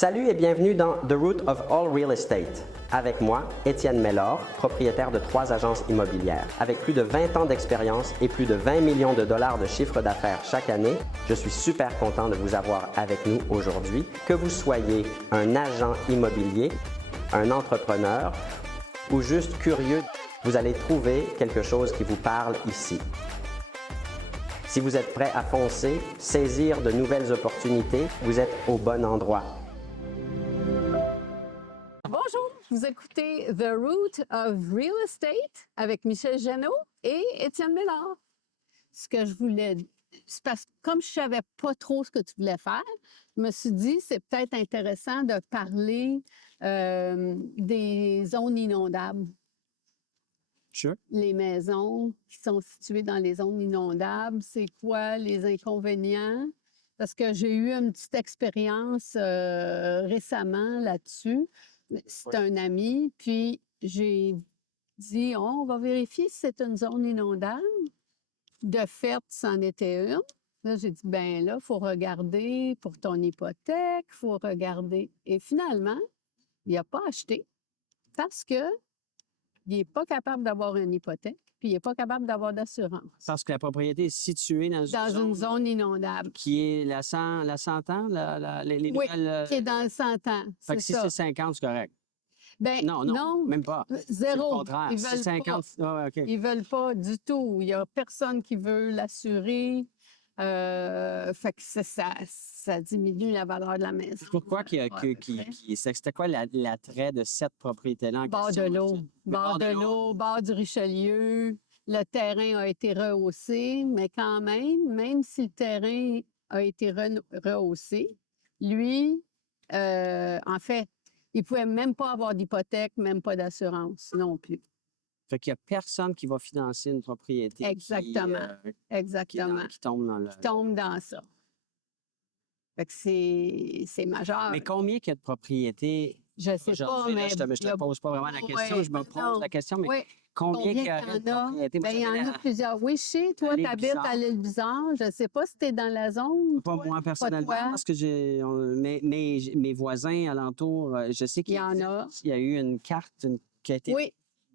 Salut et bienvenue dans The Root of All Real Estate. Avec moi, Étienne Mellor, propriétaire de 3 agences immobilières. Avec plus de 20 ans d'expérience et plus de 20 millions de dollars de chiffre d'affaires chaque année, je suis super content de vous avoir avec nous aujourd'hui. Que vous soyez un agent immobilier, un entrepreneur ou juste curieux, vous allez trouver quelque chose qui vous parle ici. Si vous êtes prêt à foncer, saisir de nouvelles opportunités, vous êtes au bon endroit. Bonjour, vous écoutez The Root of Real Estate avec Michel Jeannot et Étienne Mellor. Ce que je voulais, c'est parce que comme je ne savais pas trop ce que tu voulais faire, je me suis dit c'est peut-être intéressant de parler des zones inondables. Sure. Les maisons qui sont situées dans les zones inondables, c'est quoi les inconvénients? Parce que j'ai eu une petite expérience récemment là-dessus. C'est un ami, puis j'ai dit, on va vérifier si c'est une zone inondable. De fait, c'en était une. Là, j'ai dit, ben là, il faut regarder pour ton hypothèque, il faut regarder. Et finalement, il n'a pas acheté parce que il n'est pas capable d'avoir une hypothèque, puis il n'est pas capable d'avoir d'assurance. Parce que la propriété est située dans une zone inondable. Qui est la 100 ans, les Oui, nouvelles... qui est dans le 100 ans. Fait que si c'est 50, c'est correct. Ben, non, même pas. C'est le zéro. contraire. Ils C'est veulent 50. pas. OK. Ils veulent pas du tout. Il n'y a personne qui veut l'assurer. Fait que ça diminue la valeur de la maison. Pourquoi c'était quoi l'attrait de cette propriété-là en Bord de question? l'eau. Bord de l'eau, bord du Richelieu. Le terrain a été rehaussé, mais quand même si le terrain a été rehaussé, lui, en fait, il ne pouvait même pas avoir d'hypothèque, même pas d'assurance non plus. Fait qu'il n'y a personne qui va financer une propriété. Exactement. Exactement. Qui tombe dans le... Qui tombe dans ça. Fait que c'est majeur. Mais combien qu'il y a de propriétés? Je ne sais pas, mais... Je te pose pas vraiment la question, ouais, je me pose la question, mais oui. combien qu'il y a de propriétés? Bien, il y en a plusieurs. Oui, je sais, toi, tu habites à l'Île-Bizarre. Je ne sais pas si tu es dans la zone. Pas moi personnellement, parce que mes voisins alentours, je sais qu'il y a eu une carte qui a été faite.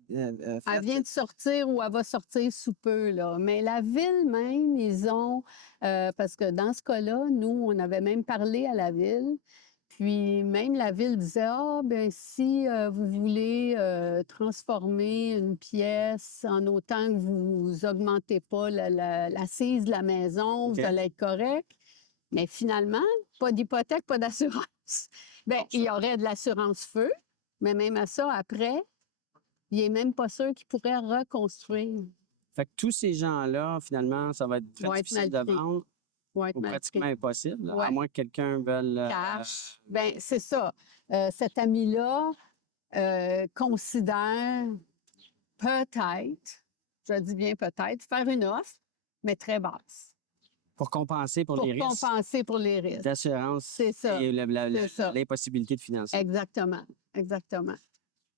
Elle vient de sortir ou elle va sortir sous peu, là. Mais la ville même, ils ont... parce que dans ce cas-là, nous, on avait même parlé à la ville. Puis même la ville disait, ah, bien, si vous voulez transformer une pièce en autant que vous augmentez pas l'assise de la maison, vous allez être correct. Mais finalement, pas d'hypothèque, pas d'assurance. Bien, il y aurait de l'assurance feu, mais même à ça, après, il n'est même pas sûr qu'il pourrait reconstruire. Fait que tous ces gens-là, finalement, ça va être très difficile de vendre. Ou pratiquement impossible, à moins que quelqu'un veuille... Cash. Bien, c'est ça. Cet ami-là considère peut-être, je dis bien peut-être, faire une offre, mais très basse. Pour compenser pour les risques. Pour compenser pour les risques. D'assurance. C'est ça. Et l'impossibilité de financer. Exactement. Exactement.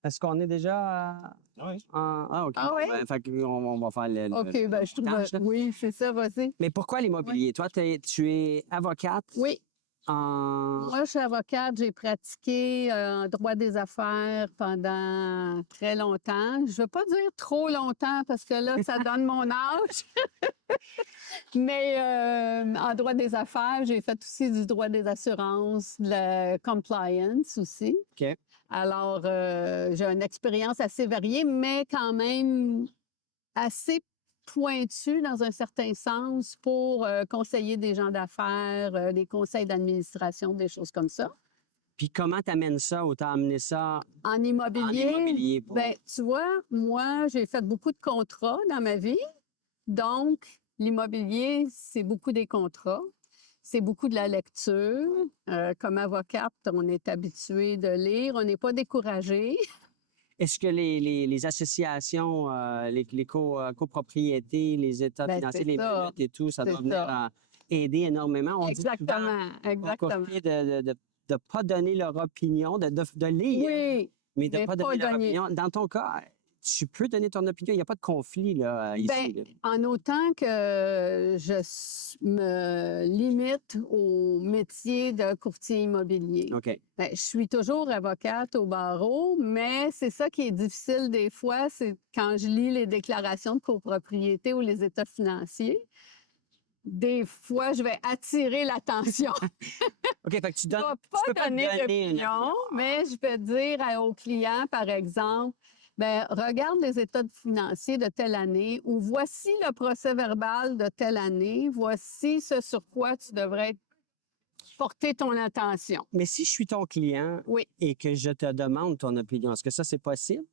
Est-ce qu'on est déjà... Oui. OK. Ah oui? Ben, fait qu'on va faire le... OK, bien, je trouve... Oui, c'est ça, vas-y. Mais pourquoi l'immobilier? Oui. Toi, tu es avocate? Oui. Moi, je suis avocate. J'ai pratiqué en droit des affaires pendant très longtemps. Je ne veux pas dire trop longtemps parce que là, ça donne mon âge. Mais en droit des affaires, j'ai fait aussi du droit des assurances, de la compliance aussi. OK. Alors, j'ai une expérience assez variée, mais quand même assez pointue dans un certain sens pour conseiller des gens d'affaires, des conseils d'administration, des choses comme ça. Puis comment tu amènes ça ou tu as amené ça en immobilier? Pour... Bien, tu vois, moi, j'ai fait beaucoup de contrats dans ma vie. Donc, l'immobilier, c'est beaucoup des contrats. C'est beaucoup de la lecture. Comme avocate, on est habitué de lire. On n'est pas découragé. Est-ce que les associations, les copropriétés, les états financiers, les minutes et tout, ça doit venir aider énormément? On exactement. De ne pas donner leur opinion, de lire, oui, mais de ne pas donner leur opinion. Dans ton cas, tu peux donner ton opinion. Il n'y a pas de conflit là, ici. Ben, Là. en autant que me limite au métier de courtier immobilier. OK. Ben, je suis toujours avocate au barreau, mais c'est ça qui est difficile des fois, c'est quand je lis les déclarations de copropriété ou les états financiers. Des fois, je vais attirer l'attention. OK, fait que tu Je donnes. ne vais Tu peux pas pas donner donner une d'opinion, mais je vais dire au client, par exemple, ben, regarde les états financiers de telle année ou voici le procès-verbal de telle année, voici ce sur quoi tu devrais porter ton attention. Mais si je suis ton client Oui. et que je te demande ton opinion, est-ce que ça, c'est possible?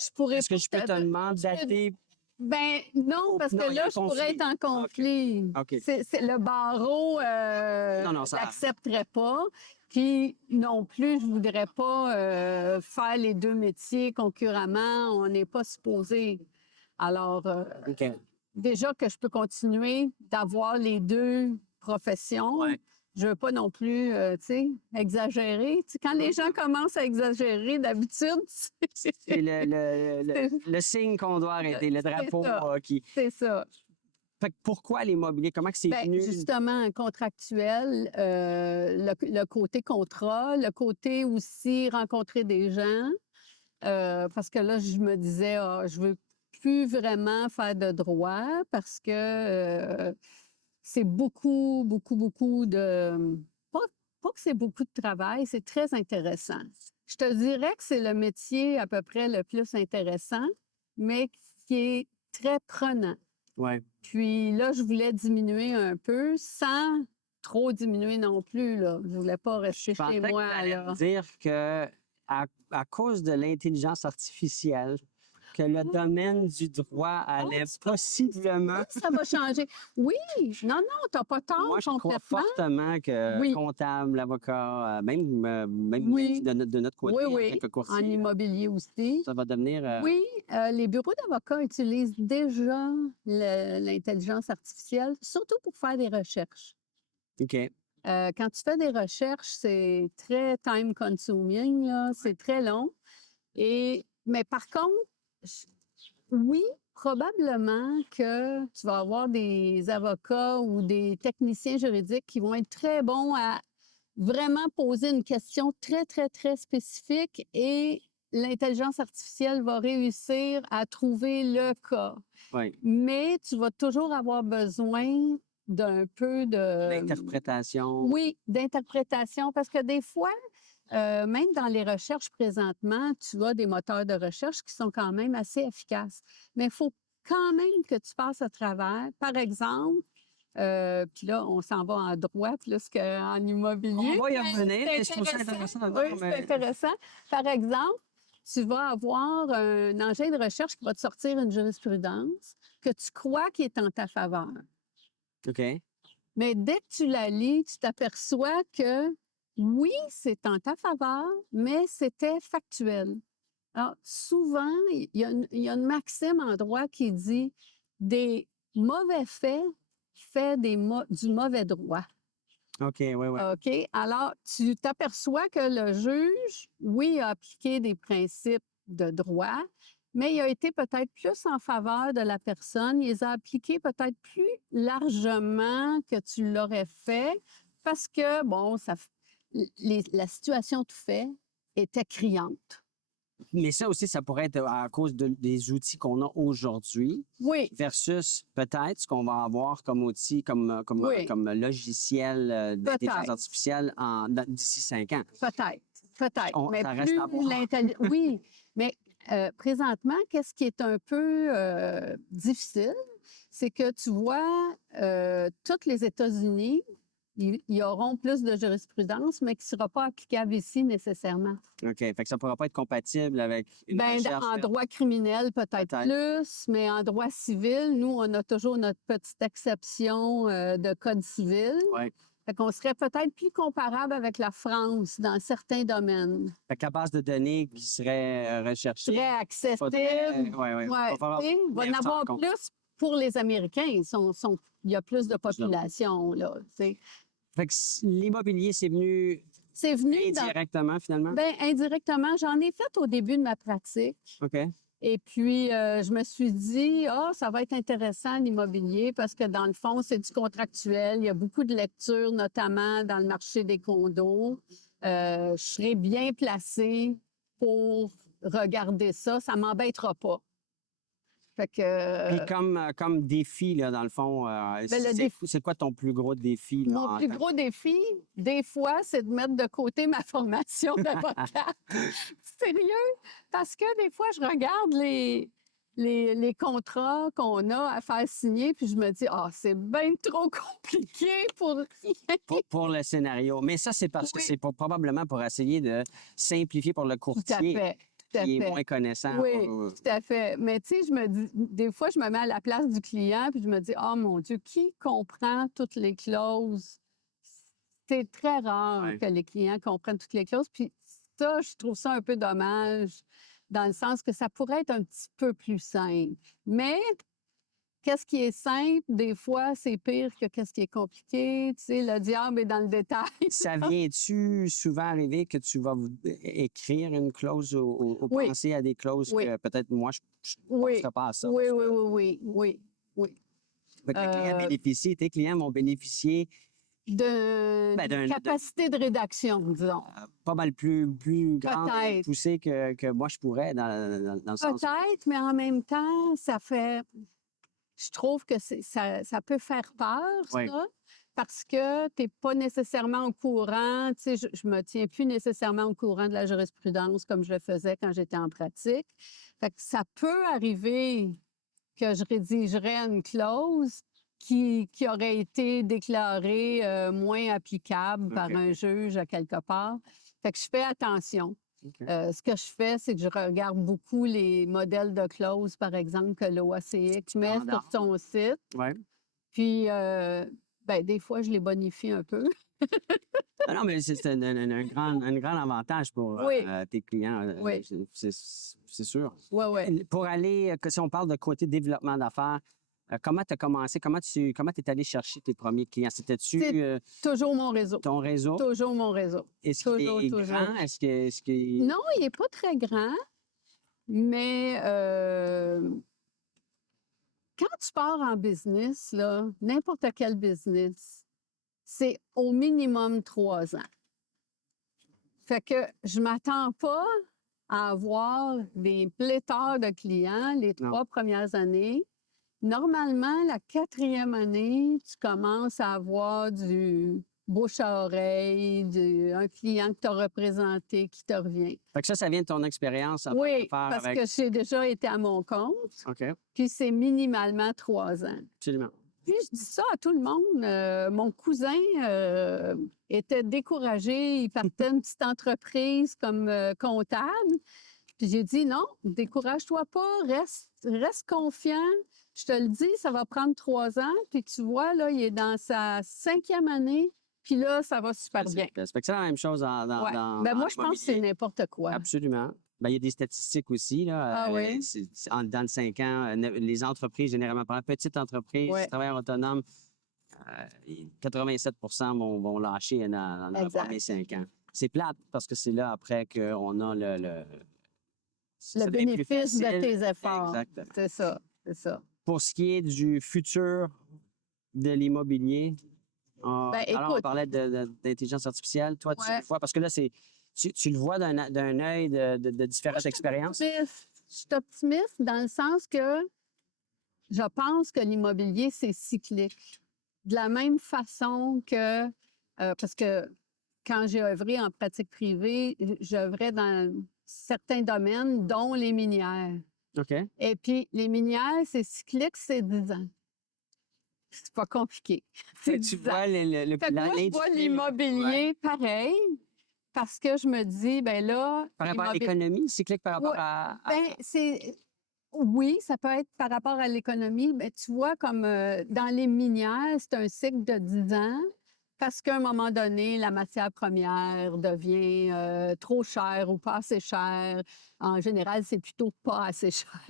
Je pourrais Est-ce que je peux te demander? Ben non, parce Non, que il y a là, un je pourrais être en conflit. OK. Le barreau Non, ça- l'accepterait pas. Puis non plus, je voudrais pas faire les deux métiers concurremment. On n'est pas supposé. Alors, OK. déjà que je peux continuer d'avoir les deux professions. Ouais. Je veux pas non plus, tu sais, exagérer. Tu sais, quand les gens commencent à exagérer, d'habitude, C'est le signe qu'on doit arrêter, le drapeau ça. qui. C'est ça. Fait que pourquoi l'immobilier? Comment que c'est Ben, venu? justement, contractuel, le côté contrat, le côté aussi rencontrer des gens, parce que là, je me disais, je veux plus vraiment faire de droit parce que c'est beaucoup, beaucoup, beaucoup de... Pas que c'est beaucoup de travail, c'est très intéressant. Je te dirais que c'est le métier à peu près le plus intéressant, mais qui est très prenant. Ouais. Puis là, je voulais diminuer un peu sans trop diminuer non plus. Là. Je voulais pas rester Je pensais chez que moi. t'allais Là. me dire que à cause de l'intelligence artificielle, que le domaine du droit allait possiblement. Ça va changer. Oui, non, tu n'as pas tort Moi, je crois complètement. fortement que Oui. comptable, avocat, même Oui. de notre côté, Oui, en tant que en courtier, immobilier aussi. ça va devenir. Oui, les bureaux d'avocats utilisent déjà l'intelligence artificielle, surtout pour faire des recherches. OK. Quand tu fais des recherches, c'est très time consuming, là, c'est très long. Mais par contre, oui, probablement que tu vas avoir des avocats ou des techniciens juridiques qui vont être très bons à vraiment poser une question très, très, très spécifique et l'intelligence artificielle va réussir à trouver le cas. Oui. Mais tu vas toujours avoir besoin d'un peu de... L'interprétation. Oui, d'interprétation, parce que des fois, même dans les recherches présentement, tu as des moteurs de recherche qui sont quand même assez efficaces. Mais il faut quand même que tu passes à travers. Par exemple, puis là, on s'en va en droit plus qu'en immobilier. On va y revenir, mais je C'est trouve ça intéressant. Oui, c'est intéressant. Par exemple, tu vas avoir un engin de recherche qui va te sortir une jurisprudence que tu crois qui est en ta faveur. OK. Mais dès que tu la lis, tu t'aperçois que oui, c'est en ta faveur, mais c'était factuel. Alors, souvent, il y a une maxime en droit qui dit des mauvais faits fait du mauvais droit. OK, oui, oui. OK? Alors, tu t'aperçois que le juge, oui, a appliqué des principes de droit, mais il a été peut-être plus en faveur de la personne. Il les a appliqués peut-être plus largement que tu l'aurais fait parce que, bon, la situation de fait était criante. Mais ça aussi, ça pourrait être à cause des outils qu'on a aujourd'hui Oui, versus peut-être ce qu'on va avoir comme outil, comme logiciel d'intelligence artificielle d'ici 5 ans. peut-être. Mais ça reste à voir. Oui, mais présentement, qu'est-ce qui est un peu difficile, c'est que tu vois, tous les États-Unis, ils auront plus de jurisprudence, mais qui ne sera pas applicable ici nécessairement. OK. Fait que ça ne pourra pas être compatible avec une recherche. En droit criminel, peut-être plus, mais en droit civil, nous, on a toujours notre petite exception de code civil. Oui. Fait qu'on serait peut-être plus comparable avec la France dans certains domaines. Fait que la base de données qui serait recherchée. Serait accessible. Oui. Il va y en avoir plus pour les Américains. Il y a plus de population, là, t'sais. Fait que l'immobilier, c'est venu indirectement, finalement? Bien, indirectement. J'en ai fait au début de ma pratique. OK. Et puis, je me suis dit, ah, ça va être intéressant l'immobilier parce que dans le fond, c'est du contractuel. Il y a beaucoup de lectures, notamment dans le marché des condos. Je serai bien placée pour regarder ça. Ça ne m'embêtera pas. Fait que, Puis comme défi, là, dans le fond, ben, le défi- c'est quoi ton plus gros défi? Là, mon plus gros défi, des fois, c'est de mettre de côté ma formation d'avocate. Sérieux? Parce que des fois, je regarde les contrats qu'on a à faire signer, puis je me dis, ah, c'est bien trop compliqué pour rien. Pour le scénario. Mais ça, c'est parce que Oui. c'est probablement pour essayer de simplifier pour le Tout à courtier fait. Tout à qui est fait. moins connaissant. Oui, tout à fait. Mais tu sais, je me dis, des fois, je me mets à la place du client, puis je me dis, oh mon Dieu, qui comprend toutes les clauses? C'est très rare Ouais. que les clients comprennent toutes les clauses. Puis ça, je trouve ça un peu dommage, dans le sens que ça pourrait être un petit peu plus simple. Mais qu'est-ce qui est simple, des fois, c'est pire que qu'est-ce qui est compliqué. Tu sais, le diable est dans le détail. Ça vient-tu souvent arriver que tu vas écrire une clause ou Oui. penser à des clauses Oui. que peut-être moi, je ne Oui. penserais pas à ça? Oui, parce oui, que- oui, oui, oui, oui. Fait que tes clients vont bénéficier D'une capacité de rédaction, disons. pas mal plus grande et Peut-être. poussée que moi, je pourrais dans le sens. Peut-être, mais en même temps, ça fait. Je trouve que ça peut faire peur, Oui. ça, parce que tu n'es pas nécessairement au courant. Tu sais, je me tiens plus nécessairement au courant de la jurisprudence comme je le faisais quand j'étais en pratique. Fait que ça peut arriver que je rédigerais une clause qui aurait été déclarée moins applicable par OK. un juge à quelque part. Fait que je fais attention. OK. Ce que je fais, c'est que je regarde beaucoup les modèles de clauses, par exemple, que l'OACX met sur Standard. son site. Ouais. Puis, ben, des fois, je les bonifie un peu. Non, mais c'est un grand avantage pour Oui. tes clients, Oui. c'est sûr. Oui, oui. Pour aller, si on parle de côté développement d'affaires, comment tu as commencé? Comment tu es allé chercher tes premiers clients? C'était-tu C'est toujours mon réseau. ton réseau? Toujours mon réseau. Est-ce qu'il Toujours, est toujours. grand? Est-ce qu'il... Non, il n'est pas très grand, mais quand tu pars en business, là, n'importe quel business, c'est au minimum 3 ans. Fait que je m'attends pas à avoir des pléthores de clients les Non. 3 premières années. Normalement, la 4e année, tu commences à avoir du bouche à oreille, un client que tu as représenté qui te revient. Fait que ça vient de ton expérience en Oui, affaires parce avec... que j'ai déjà été à mon compte, OK, puis c'est minimalement 3 ans. absolument. Puis je dis ça à tout le monde. Mon cousin était découragé. Il partait une petite entreprise comme comptable. Puis j'ai dit non, décourage-toi pas, reste confiant. Je te le dis, ça va prendre 3 ans. Puis tu vois, là, il est dans sa 5e année. Puis là, ça va super bien. Fait que c'est la même chose Ouais. dans Ben, moi, je pense que c'est l'immobilier. n'importe quoi. Absolument. Ben, il y a des statistiques aussi. Là, Ah oui? Dans le 5 ans, les entreprises, généralement, par petites entreprises, Ouais. travailleurs autonomes, 87 vont lâcher dans les Exact. premiers 5 ans. C'est plate parce que c'est là après qu'on a ça Le devient plus bénéfice de facile. tes efforts. Exactement. C'est ça, c'est ça. Pour ce qui est du futur de l'immobilier, Ben, alors on écoute. parlait d'intelligence artificielle. Toi, tu Ouais. le vois, parce que là, tu le vois d'un œil de différentes expériences. Je suis optimiste dans le sens que je pense que l'immobilier, c'est cyclique. De la même façon que, parce que quand j'ai œuvré en pratique privée, j'œuvrais dans certains domaines, dont les minières. OK. Et puis, les minières, c'est cyclique, c'est 10 ans. C'est pas compliqué. C'est Tu 10 ans. vois Fait que moi, je vois l'industrie, l'immobilier pareil, parce que je me dis, ben là... par rapport à l'immobilier- l'économie, cyclique par rapport Ouais. à... Ben, oui, ça peut être par rapport à l'économie. Mais tu vois, comme dans les minières, c'est un cycle de 10 ans parce qu'à un moment donné, la matière première devient trop chère ou pas assez chère. En général, c'est plutôt pas assez cher.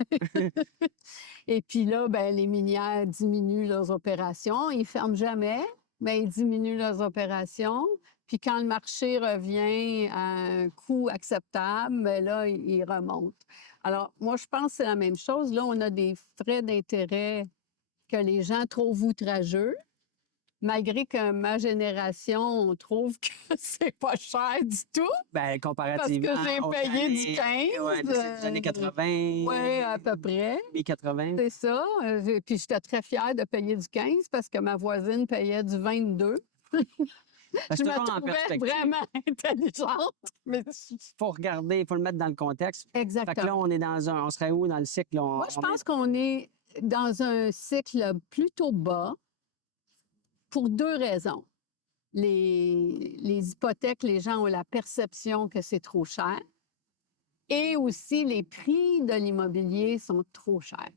Et puis là, ben, les minières diminuent leurs opérations. Ils ferment jamais, mais ils diminuent leurs opérations. Puis quand le marché revient à un coût acceptable, bien là, il remonte. Alors, moi, je pense que c'est la même chose. Là, on a des frais d'intérêt que les gens trouvent outrageux, malgré que ma génération, on trouve que c'est pas cher du tout. Ben, Parce comparativement que j'ai aux payé années, du 15. ouais, des années 80, Oui, à peu près. les 80. C'est ça. Puis j'étais très fière de payer du 15 parce que ma voisine payait du 22. Ben, Je c'est me toujours en trouvais perspective. vraiment intelligente. Mais Il faut regarder, il faut le mettre dans le contexte. Fait que là, exactement. on est on serait où dans le cycle? Moi, je pense qu'on est dans un cycle plutôt bas pour 2 raisons. Les hypothèques, les gens ont la perception que c'est trop cher et aussi les prix de l'immobilier sont trop chers.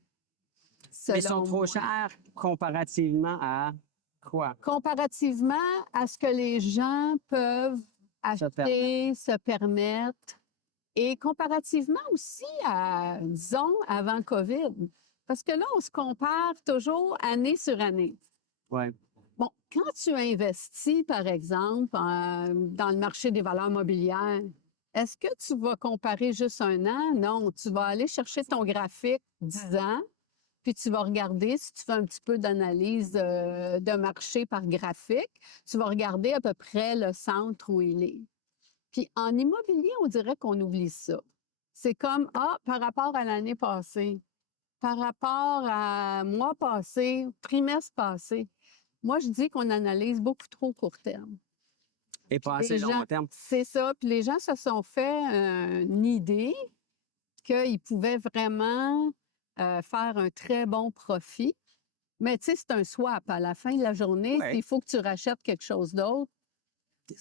Mais ils sont selon trop moi. chers comparativement à quoi? Comparativement à ce que les gens peuvent acheter, se permettre, et comparativement aussi à, disons, avant COVID. Parce que là, on se compare toujours année sur année. Oui. Bon, quand tu investis, par exemple, dans le marché des valeurs mobilières, est-ce que tu vas comparer juste un an? Non, tu vas aller chercher ton graphique 10 ans, puis tu vas regarder, si tu fais un petit peu d'analyse de marché par graphique, tu vas regarder à peu près le centre où il est. Puis en immobilier, on dirait qu'on oublie ça. C'est comme, par rapport à l'année passée, par rapport à mois passé, trimestre passé. Moi, je dis qu'on analyse beaucoup trop court terme. Et pas assez long terme. C'est ça. Puis les gens se sont fait une idée qu'ils pouvaient vraiment faire un très bon profit. Mais tu sais, c'est un swap. À la fin de la journée, Ouais. il faut que tu rachètes quelque chose d'autre.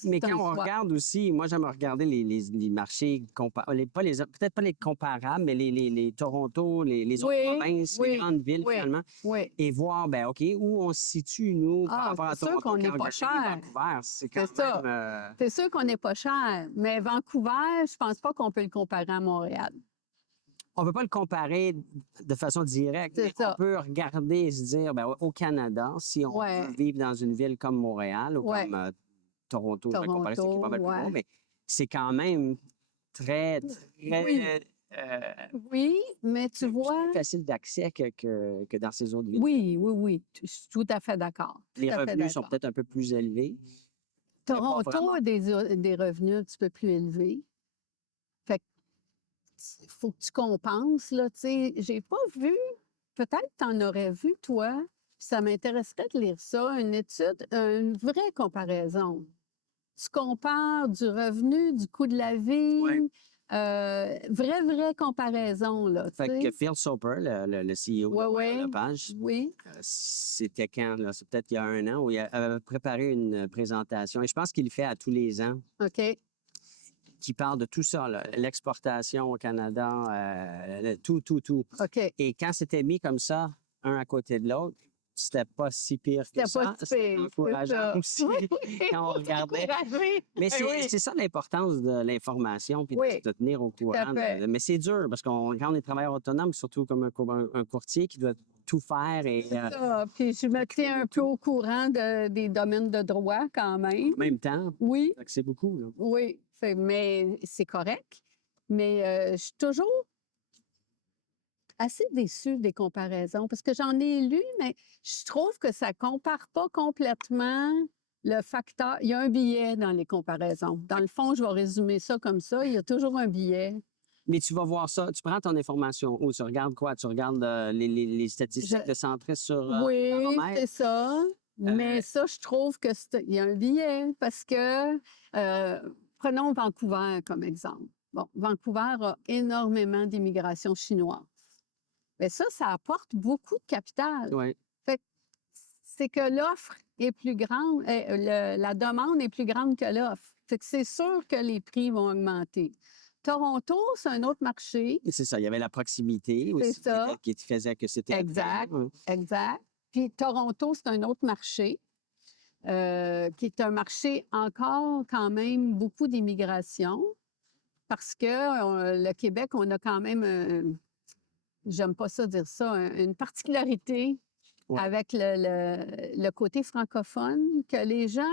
Mais C'est un quand on swap. regarde aussi, moi j'aime regarder les marchés, peut-être pas les comparables, mais les Toronto, les autres provinces, les grandes villes finalement, Oui. et voir, ben OK, où on se situe, nous, par rapport à C'est sûr Toronto, qu'on n'est pas Calgary, cher. Vancouver, c'est C'est quand ça. même... C'est sûr qu'on n'est pas cher. Mais Vancouver, je pense pas qu'on peut le comparer à Montréal. On ne peut pas le comparer de façon directe, mais C'est ça. on peut regarder et se dire, ben, au Canada, si on Ouais. veut vivre dans une ville comme Montréal ou Ouais. comme Toronto, je vais comparer, c'est qui est pas mal plus ouais. gros, mais c'est quand même très, très Oui. Oui, mais tu vois. plus facile d'accès que dans ces autres villes. Oui. Je suis tout à fait d'accord. Tout Les à fait revenus sont d'accord. peut-être un peu plus élevés. Toronto vraiment. a des revenus un petit peu plus élevés. Fait que il faut que tu compenses, là. Tu sais, j'ai pas vu, peut-être que tu en aurais vu, toi, puis ça m'intéresserait de lire ça, une étude, une vraie comparaison. Tu compares du revenu, du coût de la vie, Ouais. vraie comparaison, là. Fait tu que sais. Phil Soper, le CEO Ouais, de Lepage, oui. c'était quand, là? C'est peut-être il y a 1 an, où il avait préparé une présentation, et je pense qu'il le fait à tous les ans, OK. qui parle de tout ça, là, l'exportation au Canada, tout. OK. Et quand c'était mis comme ça, un à côté de l'autre, c'était pas si pire que C'était ça. pas si C'était pire, encourageant c'est ça. aussi quand on regardait. Encouragé. Mais Oui. c'est ça l'importance de l'information puis Oui, de se tenir au courant. fait. Mais c'est dur parce quand on est travailleur autonome, surtout comme un courtier qui doit tout faire et Ça. Puis je me tiens un peu au courant des domaines de droit quand même. en même temps, Oui, c'est beaucoup. Là. oui. Mais c'est correct. Mais je suis toujours assez déçue des comparaisons parce que j'en ai lu, mais je trouve que ça compare pas complètement le facteur. Il y a un biais dans les comparaisons. Dans le fond, je vais résumer ça comme ça. Il y a toujours un biais. Mais tu vas voir ça, tu prends ton information où? Tu regardes quoi? Tu regardes les statistiques de centrées sur Oui, baromètre? c'est ça. Mais ça, je trouve que il y a un biais parce que, prenons Vancouver comme exemple. Bon, Vancouver a énormément d'immigration chinoise. Mais ça apporte beaucoup de capital. Oui. Fait que c'est que l'offre est plus grande, la demande est plus grande que l'offre. Fait que c'est sûr que les prix vont augmenter. Toronto, c'est un autre marché. C'est ça, il y avait la proximité aussi ça. qui faisait que c'était... Exact. Puis Toronto, c'est un autre marché, qui est un marché encore quand même beaucoup d'immigration, parce que le Québec, on a quand même, j'aime pas ça dire ça, une particularité avec le côté francophone, que les gens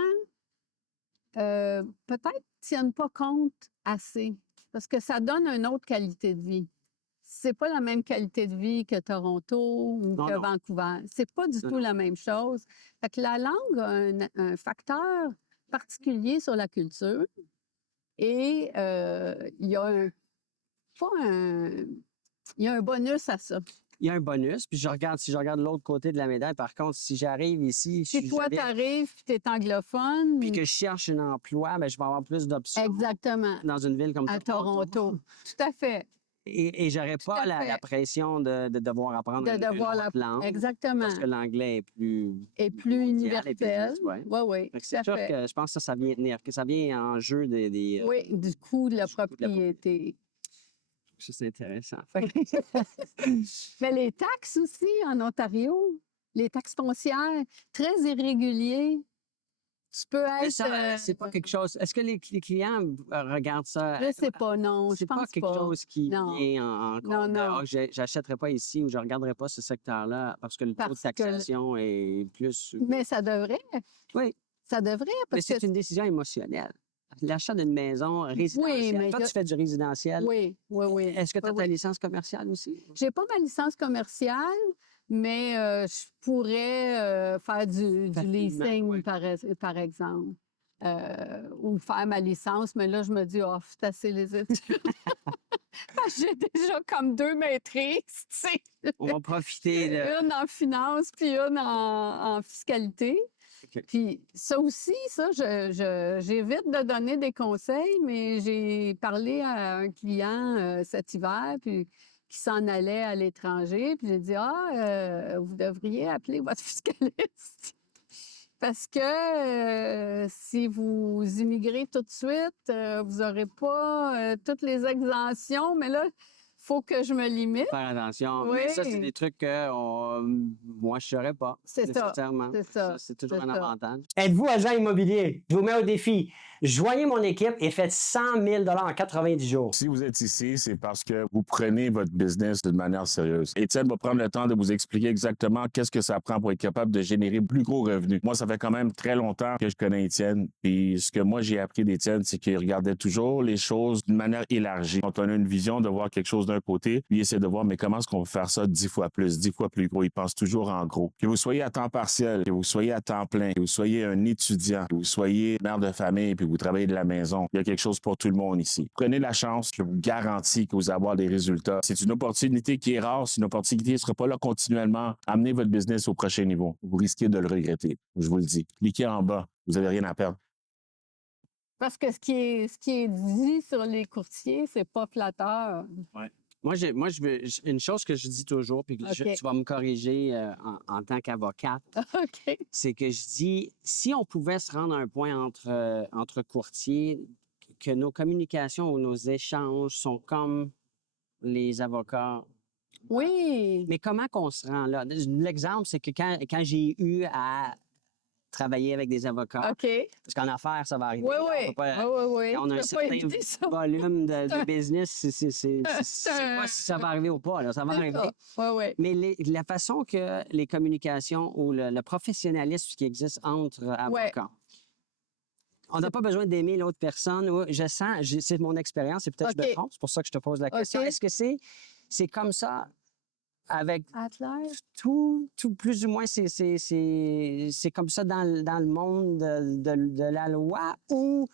peut-être tiennent pas compte assez parce que ça donne une autre qualité de vie. C'est pas la même qualité de vie que Toronto ou Non, que non. Vancouver. C'est pas du Non, tout non. la même chose. Fait que la langue a un facteur particulier sur la culture et il y a il y a un bonus à ça. Il y a un bonus, puis si je regarde l'autre côté de la médaille, par contre, si j'arrive ici, Si toi, tu arrives puis tu es anglophone, puis que je cherche un emploi, ben, je vais avoir plus d'options exactement, dans une ville comme à Toronto. Toronto. Tout à fait. Et j'aurais Tout à pas la fait. pression de devoir apprendre De une devoir autre langue, exactement. parce que l'anglais est plus Et plus mondial et plus universel. vite, ouais. Oui, oui, Fait que tout c'est à sûr fait. que je pense que ça vient tenir, que ça vient en jeu des Oui, du coût de la du coût de la propriété. ça, c'est intéressant. Fait que Mais les taxes aussi en Ontario, les taxes foncières, très irréguliers. Tu peux mais être. ça, c'est pas quelque chose. Est-ce que les clients regardent ça? Je sais pas, non, je C'est pas pense quelque pas. chose qui Non. vient en Non, compte de non. ah, j'achèterai pas ici ou je regarderai pas ce secteur-là parce que le taux de Parce que taxation est plus. Mais ça devrait. Oui, Ça devrait, mais parce que. c'est une décision émotionnelle. L'achat d'une maison résidentielle. mais Toi, tu fais du résidentiel. Oui, oui, oui. Est-ce que tu as Oui, ta oui. licence commerciale aussi? J'ai pas ma licence commerciale, mais je pourrais faire du Facilement, leasing, oui. par exemple. Ou faire ma licence, mais là, je me dis, oh, c'est assez les études. Parce que j'ai déjà comme 2 maîtrises, tu sais. On va profiter de. Une en finance, puis une en fiscalité. OK. Puis ça aussi, j'évite de donner des conseils, mais j'ai parlé à un client cet hiver, puis qui s'en allait à l'étranger, puis j'ai dit, vous devriez appeler votre fiscaliste. Parce que si vous immigrez tout de suite, vous n'aurez pas toutes les exemptions, mais là, il faut que je me limite. Faire attention. Mais ça, c'est Oui. des trucs que moi, je ne saurais pas. C'est ça, Nécessairement. c'est ça, C'est toujours c'est un ça. avantage. Êtes-vous agent immobilier? Je vous mets au défi. Joignez mon équipe et faites 100 000 $ en 90 jours. Si vous êtes ici, c'est parce que vous prenez votre business d'une manière sérieuse. Étienne va prendre le temps de vous expliquer exactement qu'est-ce que ça prend pour être capable de générer plus gros revenus. Moi, ça fait quand même très longtemps que je connais Étienne. Puis ce que moi, j'ai appris d'Étienne, c'est qu'il regardait toujours les choses d'une manière élargie. Quand on a une vision de voir quelque chose d'un côté, lui essaie de voir, mais comment est-ce qu'on peut faire ça 10 fois plus, 10 fois plus gros. Il pense toujours en gros. Que vous soyez à temps partiel, que vous soyez à temps plein, que vous soyez un étudiant, que vous soyez mère de famille, puis vous travaillez de la maison, il y a quelque chose pour tout le monde ici. Prenez la chance, je vous garantis que vous allez avoir des résultats. C'est une opportunité qui est rare, c'est une opportunité qui ne sera pas là continuellement. Amenez votre business au prochain niveau. Vous risquez de le regretter, je vous le dis. Cliquez en bas, vous n'avez rien à perdre. Parce que ce qui est dit sur les courtiers, c'est pas flatteur. Moi, une chose que je dis toujours, puis que OK. tu vas me corriger en tant qu'avocate, OK. c'est que je dis, si on pouvait se rendre à un point entre courtiers, que nos communications ou nos échanges sont comme les avocats. Oui. Mais comment qu'on se rend là? L'exemple, c'est que quand j'ai eu à travailler avec des avocats, OK. parce qu'en affaires, ça va arriver. Oui, là, oui. on peut pas- Oui. Quand on a un Je peux pas certain éviter ça. volume de business, c'est pas si ça va arriver ou pas. Là, ça va arriver. Oui. Mais la façon que les communications ou le professionnalisme qui existe entre avocats, on n'a pas besoin d'aimer l'autre personne. Je sens, c'est mon expérience, et peut-être que je me trompe, c'est pour ça que je te pose la question. OK. Est-ce que c'est comme ça avec Atlas. tout plus ou moins, c'est comme ça dans le monde de la loi ou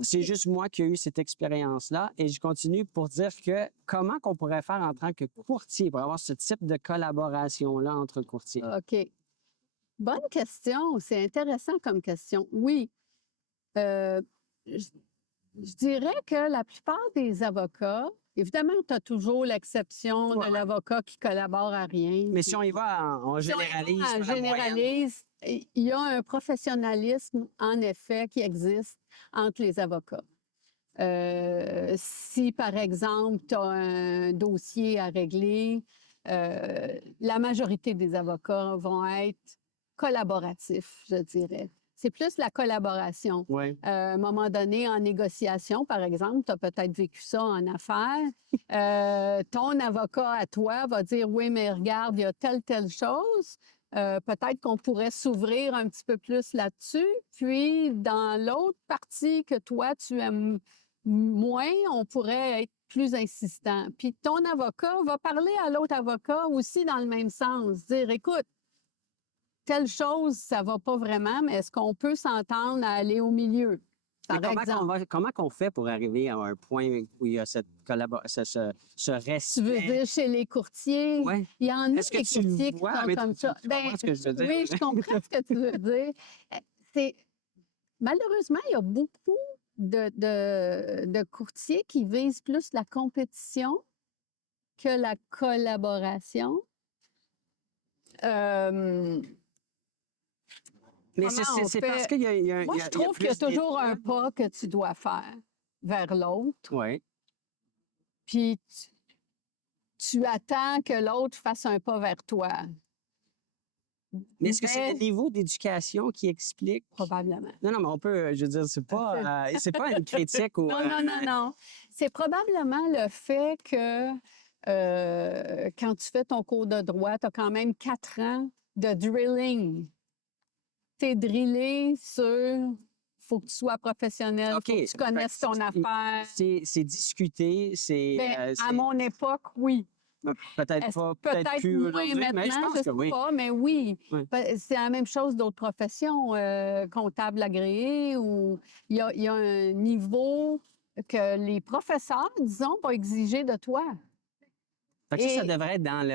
c'est juste moi qui ai eu cette expérience-là et je continue pour dire que comment qu'on pourrait faire en tant que courtier pour avoir ce type de collaboration-là entre courtiers? OK. Bonne question. C'est intéressant comme question. Oui. Je dirais que la plupart des avocats, évidemment, tu as toujours l'exception de l'avocat qui collabore à rien. Mais si on y va, on généralise. On généralise, il y a un professionnalisme, en effet, qui existe entre les avocats. Si, par exemple, tu as un dossier à régler, la majorité des avocats vont être collaboratifs, je dirais. C'est plus la collaboration. Oui. À un moment donné, en négociation, par exemple, tu as peut-être vécu ça en affaires. Ton avocat à toi va dire, oui, mais regarde, il y a telle chose. peut-être qu'on pourrait s'ouvrir un petit peu plus là-dessus. Puis, dans l'autre partie que toi, tu aimes moins, on pourrait être plus insistant. Puis, ton avocat va parler à l'autre avocat aussi dans le même sens. Dire, écoute, telle chose, ça va pas vraiment, mais est-ce qu'on peut s'entendre à aller au milieu? Mais Par exemple. comment qu'on fait pour arriver à un point où il y a cette collaboration, ce Tu veux respect? dire chez les courtiers? Ouais. Il y en a Est-ce que des tu le courtiers qui vois? sont Mais comme ça. tu comprends ce que je veux dire? Oui, je comprends ce que tu veux dire. C'est malheureusement, il y a beaucoup de courtiers qui visent plus la compétition que la collaboration. Mais Comment on c'est fait? parce qu'il y a Moi, je trouve qu'il y a toujours un pas que tu dois faire vers l'autre. Oui. Puis tu attends que l'autre fasse un pas vers toi. Mais est-ce que c'est le niveau d'éducation qui explique? Probablement. Non, mais on peut, je veux dire, c'est pas une critique ou... Non. C'est probablement le fait que quand tu fais ton cours de droit, tu as quand même 4 ans de drilling. Tu es drillé sur faut que tu sois professionnel, OK. faut que tu connaisses ton affaire. C'est discuté, c'est... Ben, à mon époque, oui. Peut-être pas, peut-être Peut-être plus moins aujourd'hui, maintenant, mais je pense je que sais oui. pas, mais oui. Oui. C'est la même chose d'autres professions, comptables agréés, où il y a un niveau que les professeurs, disons, vont exiger de toi. Fait que ça Et- devrait être dans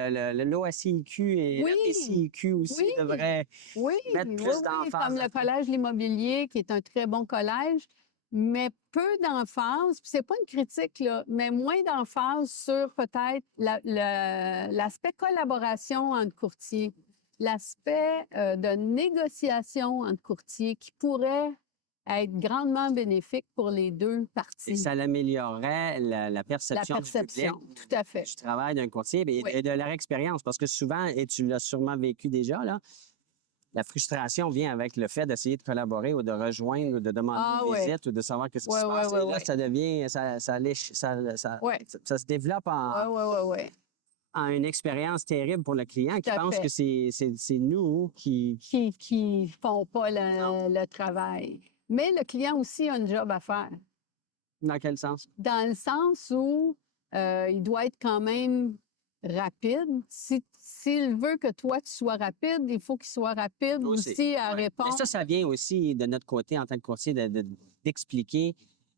l'OACIQ et Oui. la PCIQ aussi, Oui. devrait Oui, mettre plus oui, d'emphase comme le là-dessus. collège L'Immobilier, qui est un très bon collège, mais peu d'emphase, puis c'est pas une critique, là, mais moins d'emphase sur peut-être l'aspect collaboration entre courtiers, l'aspect de négociation entre courtiers qui pourrait être grandement bénéfique pour les deux Et parties. ça l'améliorerait la La perception du perception, public tout à fait. du travail d'un courtier et, Oui. et de leur expérience. Parce que souvent, et tu l'as sûrement vécu déjà, là, la frustration vient avec le fait d'essayer de collaborer ou de rejoindre ou de demander Ah, une ouais. visite ou de savoir qu'est-ce qui Ouais, se passe. ouais, Et là, ouais. ça devient, Ouais. ça se développe Oui. en une expérience terrible pour le client qui Tout à pense fait. que c'est nous qui... Qui font pas le travail. Mais le client aussi a un job à faire, Dans quel sens? dans le sens où il doit être quand même rapide. S'il veut que toi, tu sois rapide, il faut qu'il soit rapide aussi à Ouais. répondre. Mais ça vient aussi de notre côté en tant que courtier d'expliquer,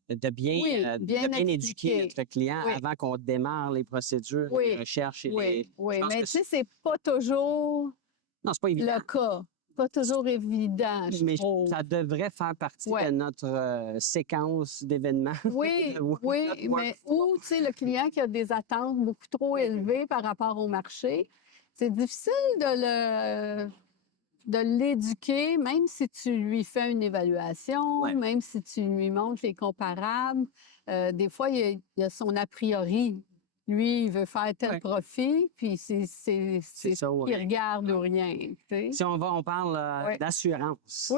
de bien, Oui, de bien bien éduquer expliquer. notre client Oui. avant qu'on démarre les procédures, Oui, les recherches et les... Oui, je pense mais que tu sais, c'est pas toujours non, c'est pas évident. le cas. Pas toujours évident, je Mais trouve. ça devrait faire partie Ouais. de notre séquence d'événements. Oui, Notre mais où, tu sais, le client qui a des attentes beaucoup trop élevées par rapport au marché, c'est difficile de l'éduquer, même si tu lui fais une évaluation, Ouais. même si tu lui montres les comparables. Des fois, il y a son a priori. Lui, il veut faire tel Ouais. profit, puis c'est C'est ça, ce ouais. qu'il regarde ou rien, tu sais. Si on parle Ouais. d'assurance.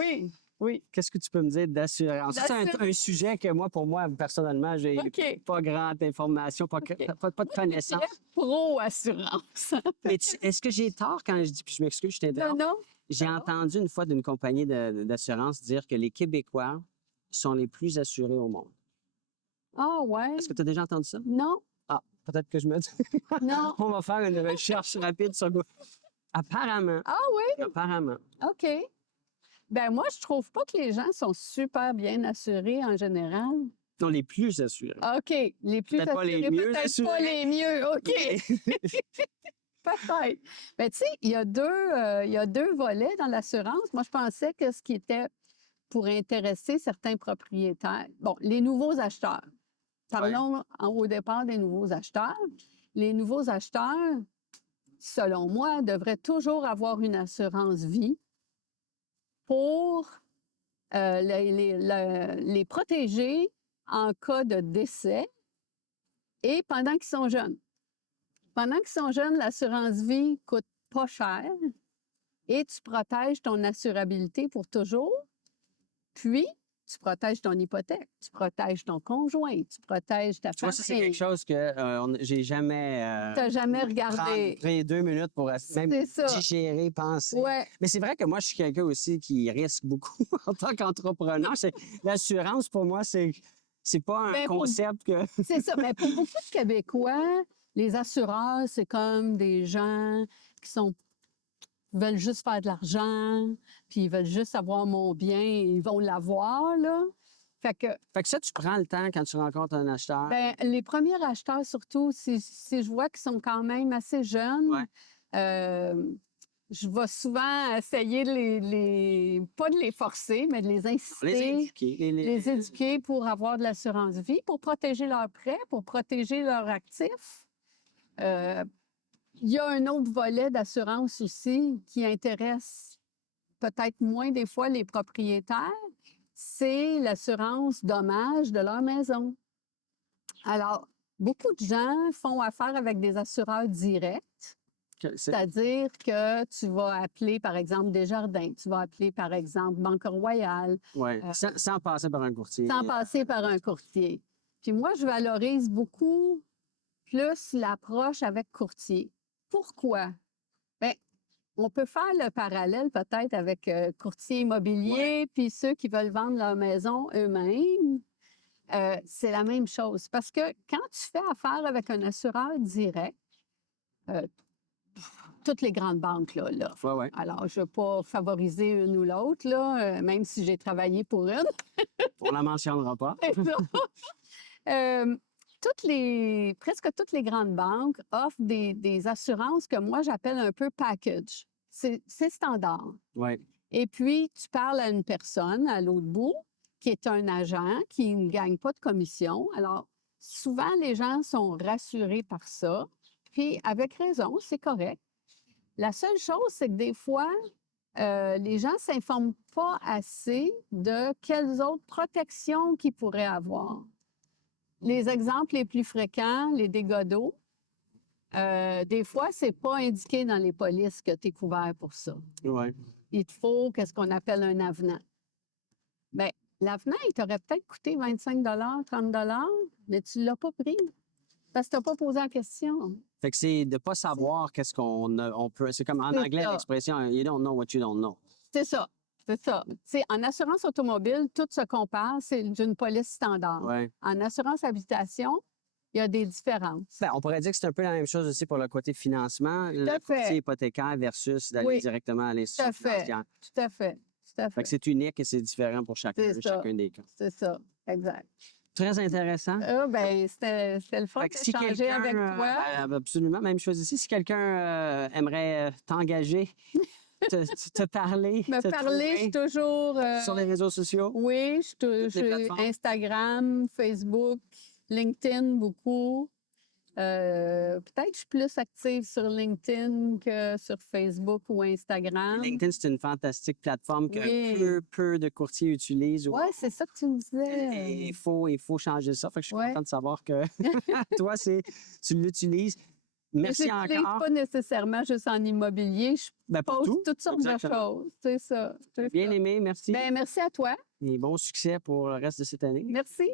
Oui. Qu'est-ce que tu peux me dire d'assurance? Ça, c'est un sujet que pour moi, personnellement, j'ai OK. pas grande information, pas de connaissance. Très pro-assurance. Mais est-ce que j'ai tort quand je dis, puis je m'excuse, je t'interromps. Non. J'ai entendu une fois d'une compagnie d'assurance dire que les Québécois sont les plus assurés au monde. Ah ouais? Est-ce que tu as déjà entendu ça? Non. Ah, peut-être que je me dis. Non. On va faire une recherche rapide sur Google. Apparemment. Ah oui? Apparemment. OK. Ben moi, je trouve pas que les gens sont super bien assurés en général. Non, les plus assurés. OK. Les plus Peut-être pas les assurés, mieux peut-être assurés. pas les mieux. OK. Peut-être. Mais tu sais, il y a deux volets dans l'assurance. Moi, je pensais que ce qui était pour intéresser certains propriétaires, bon, les nouveaux acheteurs. Parlons au départ des nouveaux acheteurs. Les nouveaux acheteurs, selon moi, devraient toujours avoir une assurance vie pour les protéger en cas de décès et pendant qu'ils sont jeunes. Pendant qu'ils sont jeunes, l'assurance vie coûte pas cher et tu protèges ton assurabilité pour toujours. Puis, Tu protèges ton hypothèque, tu protèges ton conjoint, tu protèges ta Tu vois, ça, c'est famille. quelque chose que j'ai jamais... Tu n'as jamais regardé. pris 2 minutes pour même C'est ça. digérer, penser. Ouais. Mais c'est vrai que moi, je suis quelqu'un aussi qui risque beaucoup en tant qu'entrepreneur. L'assurance, pour moi, c'est pas un Ben, pour- concept que... C'est ça. Mais pour beaucoup de Québécois, les assureurs, c'est comme des gens qui veulent juste faire de l'argent, puis ils veulent juste avoir mon bien, et ils vont l'avoir, là. Fait que, Fait que ça, tu prends le temps quand tu rencontres un acheteur. ben, les premiers acheteurs, surtout, si je vois qu'ils sont quand même assez jeunes, Ouais. je vais souvent essayer de pas de les forcer, mais de les inciter. les éduquer. Les éduquer pour avoir de l'assurance vie, pour protéger leurs prêts, pour protéger leurs actifs. Il y a un autre volet d'assurance aussi qui intéresse peut-être moins des fois les propriétaires, c'est l'assurance dommage de leur maison. Alors, beaucoup de gens font affaire avec des assureurs directs, c'est-à-dire que tu vas appeler, par exemple, Desjardins, tu vas appeler, par exemple, Banque Royale, Ouais. Sans passer par un courtier. sans passer par un courtier. Puis moi, je valorise beaucoup plus l'approche avec courtier. Pourquoi? Bien, on peut faire le parallèle peut-être avec courtier immobilier, puis ceux qui veulent vendre leur maison eux-mêmes. C'est la même chose. Parce que quand tu fais affaire avec un assureur direct, toutes les grandes banques là, l'offrent. Ouais. Alors, je ne veux pas favoriser une ou l'autre, là, même si j'ai travaillé pour une. On la mentionnera pas. Presque toutes les grandes banques offrent des assurances que moi, j'appelle un peu package. C'est standard. Ouais. Et puis, tu parles à une personne à l'autre bout qui est un agent qui ne gagne pas de commission. Alors, souvent, les gens sont rassurés par ça. Puis, avec raison, c'est correct. La seule chose, c'est que des fois, les gens ne s'informent pas assez de quelles autres protections qu'ils pourraient avoir. Les exemples les plus fréquents, les dégâts d'eau, des fois, ce n'est pas indiqué dans les polices que tu es couvert pour ça. Ouais. Il te faut qu'est-ce qu'on appelle un avenant. Bien, l'avenant, il t'aurait peut-être coûté 25 30 mais tu ne l'as pas pris parce que tu n'as pas posé la question. Fait que c'est de ne pas savoir qu'est-ce on peut. C'est comme en anglais l'expression You don't know what you don't know. C'est ça. C'est ça. T'sais, en assurance automobile, tout se compare, c'est d'une police standard. Ouais. En assurance habitation, il y a des différences. Ben, on pourrait dire que c'est un peu la même chose aussi pour le côté financement, le à fait. courtier hypothécaire versus d'aller Oui. directement à l'institution Tout à fait. financière. Tout à fait. Tout à Fait fait. que c'est unique et c'est différent pour chacun C'est ça. des cas. C'est ça. Exact. Très intéressant. Ben, c'était le fun Fait que si d'échanger quelqu'un, avec toi. absolument, même chose ici. Si quelqu'un aimerait t'engager, te parler, Me te parler, je suis trouver toujours... sur les réseaux sociaux. Oui, je les suis plateformes. Instagram, Facebook, LinkedIn beaucoup. Peut-être que je suis plus active sur LinkedIn que sur Facebook ou Instagram. LinkedIn, c'est une fantastique plateforme que Oui. peu de courtiers utilisent. Oui, c'est ça que tu me disais. Et il faut changer ça. Fait que je suis Ouais. contente de savoir que toi, tu l'utilises. Merci Je n'utilise encore. pas nécessairement juste en immobilier. Je Ben, pour pose tout. toutes sortes Exactement. de choses. C'est ça. Bien aimé, merci. Ben, merci à toi. Et bon succès pour le reste de cette année. Merci.